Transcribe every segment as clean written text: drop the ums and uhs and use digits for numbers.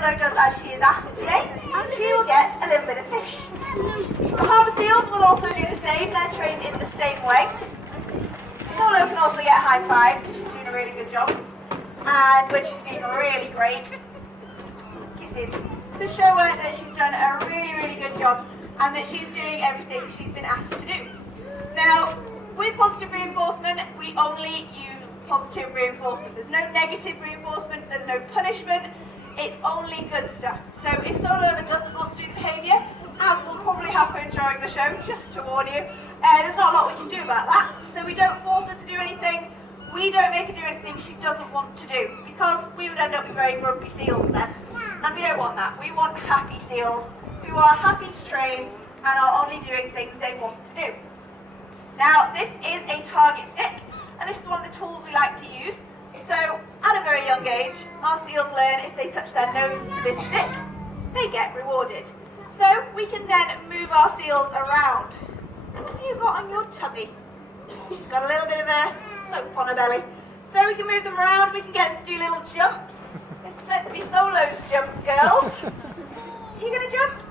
Solo does as she is asked today, she will get a little bit of fish. The harbour seals will also do the same, they're trained in the same way. Solo can also get high fives, so she's doing a really good job. And when she's being really great, kisses to show her that she's done a really, really good job and that she's doing everything she's been asked to do. Now, with positive reinforcement, we only use positive reinforcement. There's no negative reinforcement, there's no punishment, it's only good stuff. So if Solo ever doesn't want to do the behaviour, as will probably happen during the show, just to warn you, there's not a lot we can do about that. So we don't force her to do anything, we don't make her do anything she doesn't want to do, because we would end up with very grumpy seals then. And we don't want that. We want happy seals who are happy to train and are only doing things they want to do. Now, this is a target stick, and this is one of the tools we like to use. So, at a very young age, our seals learn if they touch their nose to this stick, they get rewarded. So, we can then move our seals around. What have you got on your tummy? She's got a little bit of a soap on her belly. So we can move them around, we can get them to do little jumps. This is meant to be Solo's jump, girls. Are you going to jump?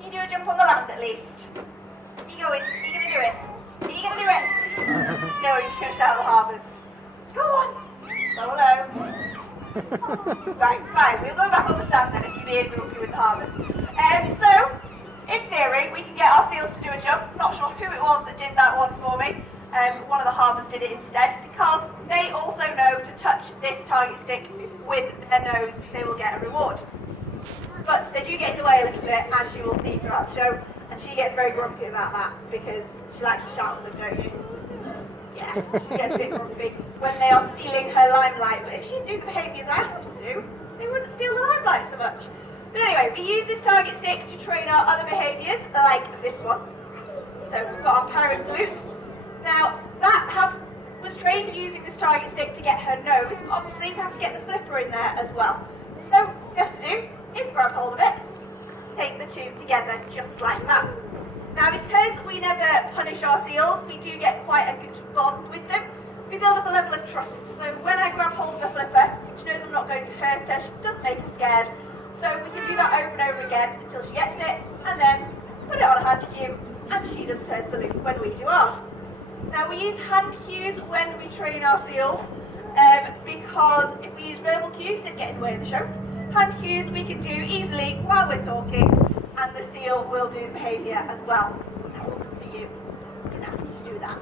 Can you do a jump on the land at least? Are you going? Are you going to do it? Are you going to do it? No, you're just going to shout at the harbours. Go on. Solo. Right, fine. We'll go back on the sand then if you're being grumpy with the harbours. So, in theory, we can get our seals to do a jump. Not sure who it was that did that one for me. One of the harbours did it instead, because they also know to touch this target stick with their nose, they will get a reward. But they do get in the way a little bit, as you will see throughout the show, and she gets very grumpy about that, because she likes to shout at them, don't you? Yeah, she gets a bit grumpy when they are stealing her limelight, but if she'd do the behaviours I asked her to do, they wouldn't steal the limelight so much. But anyway, we use this target stick to train our other behaviours, like this one. So we've got our parent salute. Now, that was trained using this target stick to get her nose. Obviously, we have to get the flipper in there as well. So, what you have to do is grab hold of it, take the two together, just like that. Now, because we never punish our seals, we do get quite a good bond with them. We build up a level of trust. So, when I grab hold of the flipper, she knows I'm not going to hurt her, she doesn't make her scared. So, we can do that over and over again until she gets it, and then put it on a hand cue, and she does her salute when we do ours. Now, we use hand cues when we train our seals, because if we use verbal cues, they'd get in the way of the show. Hand cues we can do easily while we're talking, and the seal will do the behaviour as well. That wasn't for you. I didn't ask you to do that.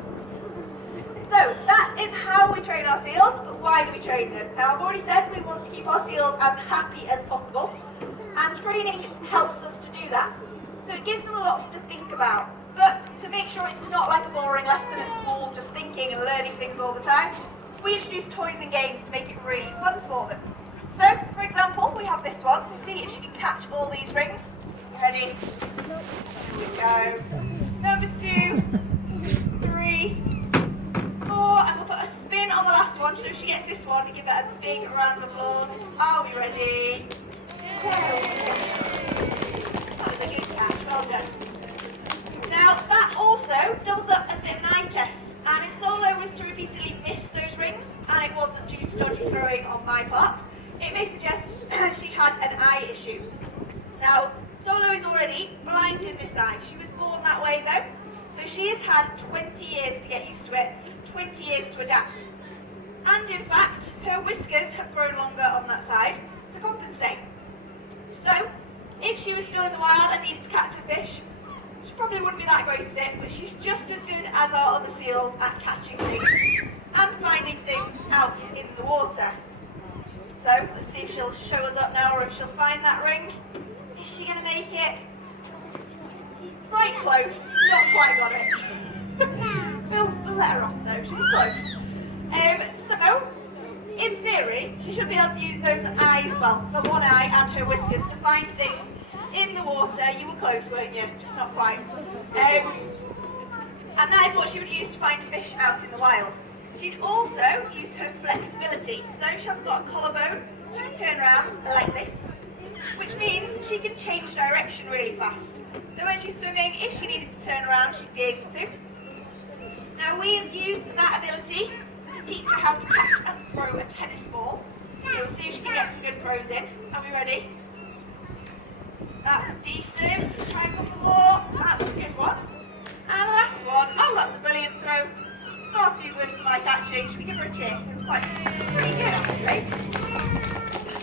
So, that is how we train our seals, but why do we train them? Now, I've already said we want to keep our seals as happy as possible, and training helps us to do that. So it gives them lots to think about. But to make sure it's not like a boring lesson at school, just thinking and learning things all the time, we introduce toys and games to make it really fun for them. So, for example, we have this one. See if she can catch all these rings. Ready? Here we go. Number 2, 3, 4, and we'll put a spin on the last one. So if she gets this one, give her a big round of applause. Are we ready? That was a good catch. Well done. Now, that also doubles up as a bit of an eye test, and if Solo was to repeatedly miss those rings, and it wasn't due to dodgy throwing on my part, it may suggest she had an eye issue. Now, Solo is already blind in this eye. She was born that way though, so she has had 20 years to get used to it, 20 years to adapt. And in fact, her whiskers have grown longer on that side to compensate. So, if she was still in the wild and needed to catch a fish, she probably wouldn't be that great at it, but she's just as good as our other seals at catching things and finding things out in the water. So, let's see if she'll show us up now or if she'll find that ring. Is she going to make it? Right close, not quite got it. we'll let her off though, she's close. So, in theory, she should be able to use those eyes, well, the one eye and her whiskers to find things in the water. You were close, weren't you? Just not quite. And that is what she would use to find fish out in the wild. She'd also use her flexibility. So she hasn't got a collarbone, she can turn around like this, which means she can change direction really fast. So when she's swimming, if she needed to turn around, she'd be able to. Now we have used that ability to teach her how to catch and throw a tennis ball. So we'll see if she can get some good throws in. Are we ready? That's decent. Let's try a couple more. That's a good one. And the last one. Oh, that's a brilliant throw. Far too good for my catching. Should we give her a cheer? Quite pretty good actually.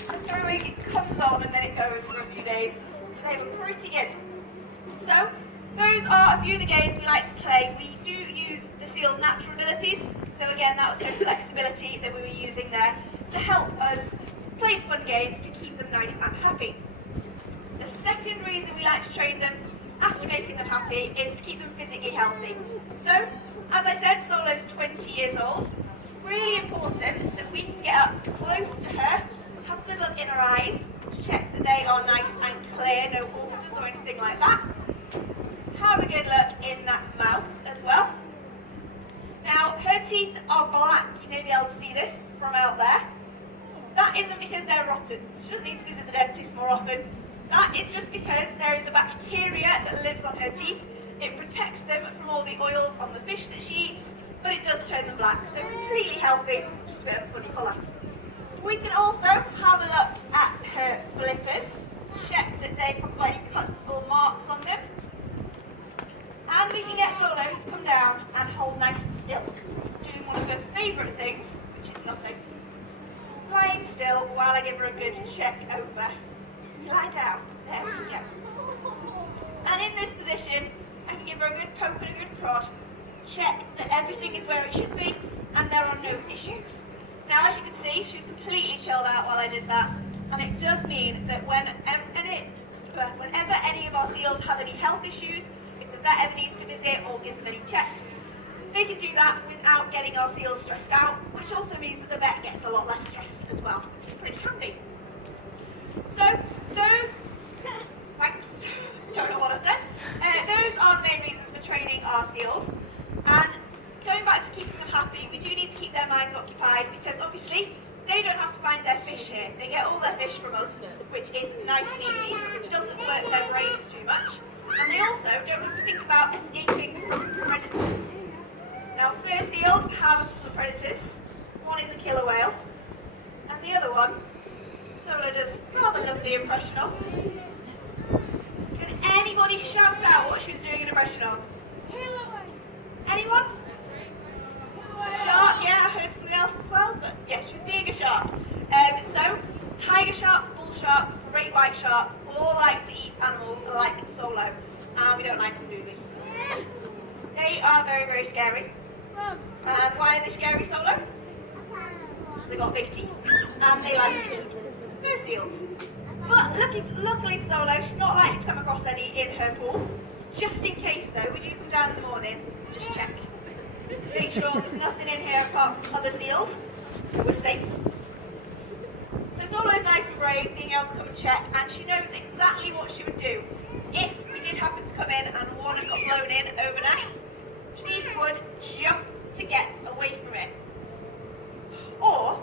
The throwing comes on and then it goes for a few days. They were pretty good. So those are a few of the games we like to play. We do use the seal's natural abilities. So again, that was her flexibility that we were using there to help us play fun games to keep them nice and happy. The second reason we like to train them after making them happy is to keep them physically healthy. So, as I said, Solo's 20 years old. Really important that we can get up close to her, have a good look in her eyes, to check that they are nice and clear, no ulcers or anything like that. Have a good look in that mouth as well. Now, her teeth are black. You may be able to see this from out there. That isn't because they're rotten. She doesn't need to visit the dentist more often. That is just because there is a bacteria that lives on her teeth. It protects them from all the oils on the fish that she eats, but it does turn them black. So completely healthy, just a bit of a funny colour. We can also have a look at her flippers, check that they've got any cuts or marks on them. And we can get Solo to come down and hold nice and still, doing one of her favourite things, which is nothing. Lying still while I give her a good check over. Lie down. There we go. And in this position, I can give her a good poke and a good prod, check that everything is where it should be, and there are no issues. Now, as you can see, she's completely chilled out while I did that, and it does mean that whenever any of our seals have any health issues, if the vet ever needs to visit or give them any checks, they can do that without getting our seals stressed out, which also means that the vet gets a lot less stressed as well, which is pretty handy. So, those, thanks, don't know what I said, those are the main reasons for training our seals. And going back to keeping them happy, we do need to keep their minds occupied because obviously they don't have to find their fish here. They get all their fish from us, which is nice and easy. It doesn't work their brains too much. And they also don't have to think about escaping from predators. Now, fur seals have a couple of predators. One is a killer whale, and the other one, Solo does rather lovely impression of. Can anybody shout out what she was doing an impression of? Anyone? Shark, yeah, I heard something else as well, but yeah, she was being a shark. So, tiger sharks, bull sharks, great white sharks, all like to eat animals like Solo, and we don't like them, do we? They are very, very scary. And why are they scary, Solo? They've got big teeth, and they like to eat fur seals. But luckily for Solo, she's not likely to come across any in her pool. Just in case though, we do come down in the morning, just check. Make sure there's nothing in here apart from other seals. We're safe. So Solo is nice and brave, being able to come and check, and she knows exactly what she would do. If we did happen to come in and one got blown in overnight, she would jump to get away from it. Or,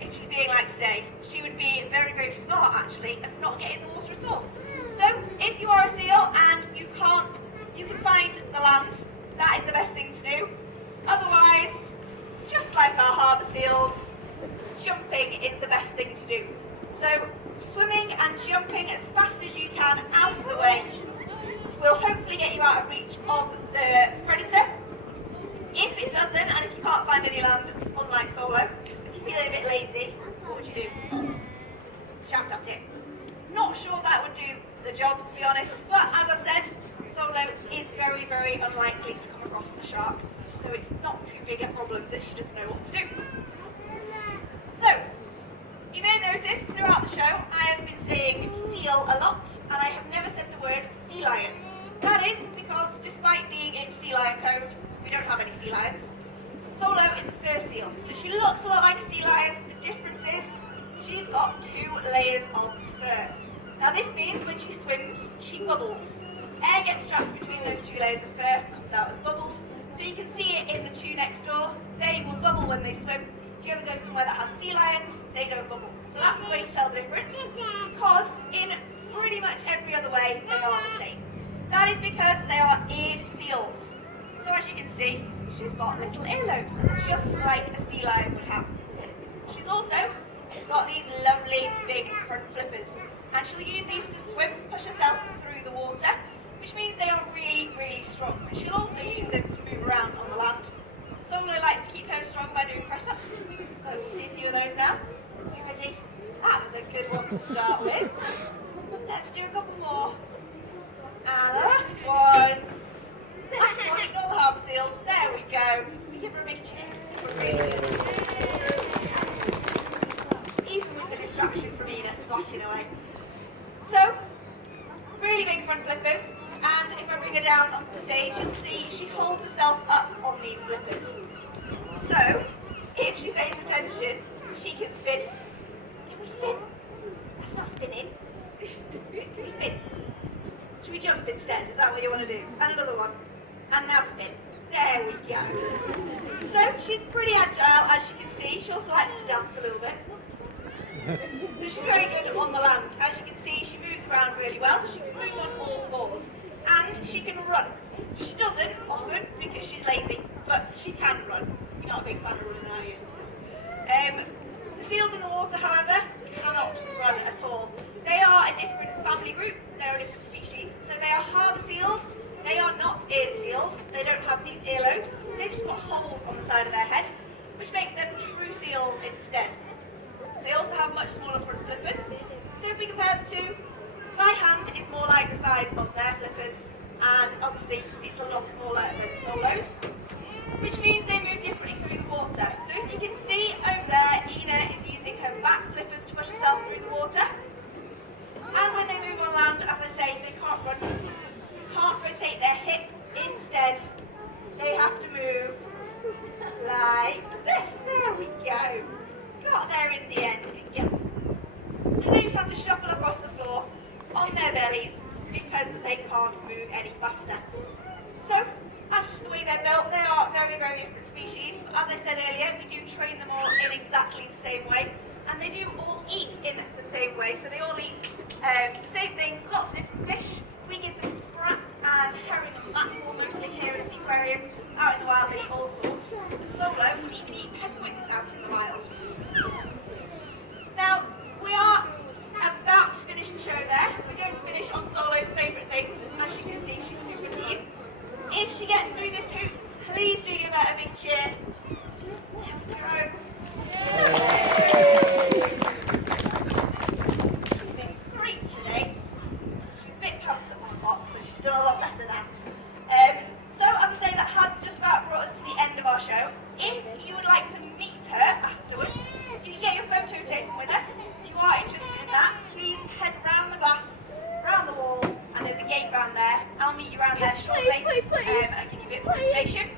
if she's being like today, she would be very, very smart actually and not get in the water at all. So, if you are a seal and you can find the land, that is the best thing to do. Otherwise, just like our harbour seals, jumping is the best thing to do. So, swimming and jumping as fast as you can out of the way will hopefully get you out of reach of the predator. If it doesn't, and if you can't find any land, unlike Solo, if you're feeling a bit lazy, what would you do? Shout at it. Not sure that would do the job, to be honest, but as I've said, Solo is very, very unlikely to come across a shark, so it's not too big a problem that she doesn't know what to do. So, you may have noticed throughout the show, I have been saying seal a lot, and I have never said the word sea lion. That is because despite being in Sea Lion Cove, we don't have any sea lions. Solo is a fur seal, so she looks a lot like a sea lion. The difference is she's got 2 layers of fur. Now this means when she swims, she bubbles. Air gets trapped between those 2 layers of fur, comes out as bubbles. So you can see it in the 2 next door. They will bubble when they swim. If you ever go somewhere that has sea lions, they don't bubble. So that's the way to tell the difference, because in pretty much every other way, they are the same. That is because they are eared seals. So as you can see, she's got little earlobes, just like a sea lion would have. She's also she's got these lovely big front flippers, and she'll use these to swim, push herself through the water, which means they are really, really strong. And she'll also use them to move around on the land. Solo likes to keep her strong by doing press-ups, so we'll see a few of those now. You ready? That was a good one to start with. Let's do a couple more. And last one. Last one, ignore the harbour seal. There we go. Give her a big cheer. Give her a really good. Even with the distraction from Ina splashing away. So, really big front flippers. And if I bring her down onto the stage, you'll see she holds herself up on these flippers. So, if she pays attention, she can spin. Can we spin? That's not spinning. Can we spin? Should we jump instead? Is that what you want to do? And another one. And now spin. There we go. So she's pretty agile, as you can see. She also likes to dance a little bit. So she's very good on the land. As you can see, she moves around really well. She can move on all fours. And she can run. She doesn't often because she's lazy, but she can run. You're not a big fan of running, are you? The seals in the water, however, cannot run at all. They are a different family group. They're a different species. So they are harbour seals. They are not eared seals. They don't have these earlobes. They've just got holes on the side of their head, which makes them true seals instead. They also have much smaller front flippers. So if we compare the two, my hand is more like the size of their flippers, and obviously you can see it's a lot smaller than Solo's, which means they move differently through the water. So if you can see over there, Ina is using her back flippers to push herself through the water. And when they move on land, as I say, they can't run, can't rotate their hip. Instead, they have to move like this. There we go. Got there in the end. Yeah. So they just have to shuffle across the floor on their bellies because they can't move any faster. So that's just the way they're built. They are very, very different species. But as I said earlier, we do train them all in exactly the same way. And they do all eat in the same way. So they all eat the same things, lots of different fish. We give them sprat and herring and mackerel, mostly here in the aquarium. Out in the wild, they eat all sorts. Solo would even eat penguins out in the wild. Now, we are about to finish the show there. We're going to finish on Solo's favourite thing. As you can see, she's super keen. If she gets through this hoop, please do give her a big cheer. There we go. She's been great today. She was a bit pants at one pot, so she's done a lot better now. So, as I say, that has just about brought us to the end of our show. If you would like to meet her afterwards, you can get your photo taken with her. If you are interested in that, please head round the glass, round the wall, and there's a gate round there. I'll meet you round there shortly. Please. And give you a bit of information.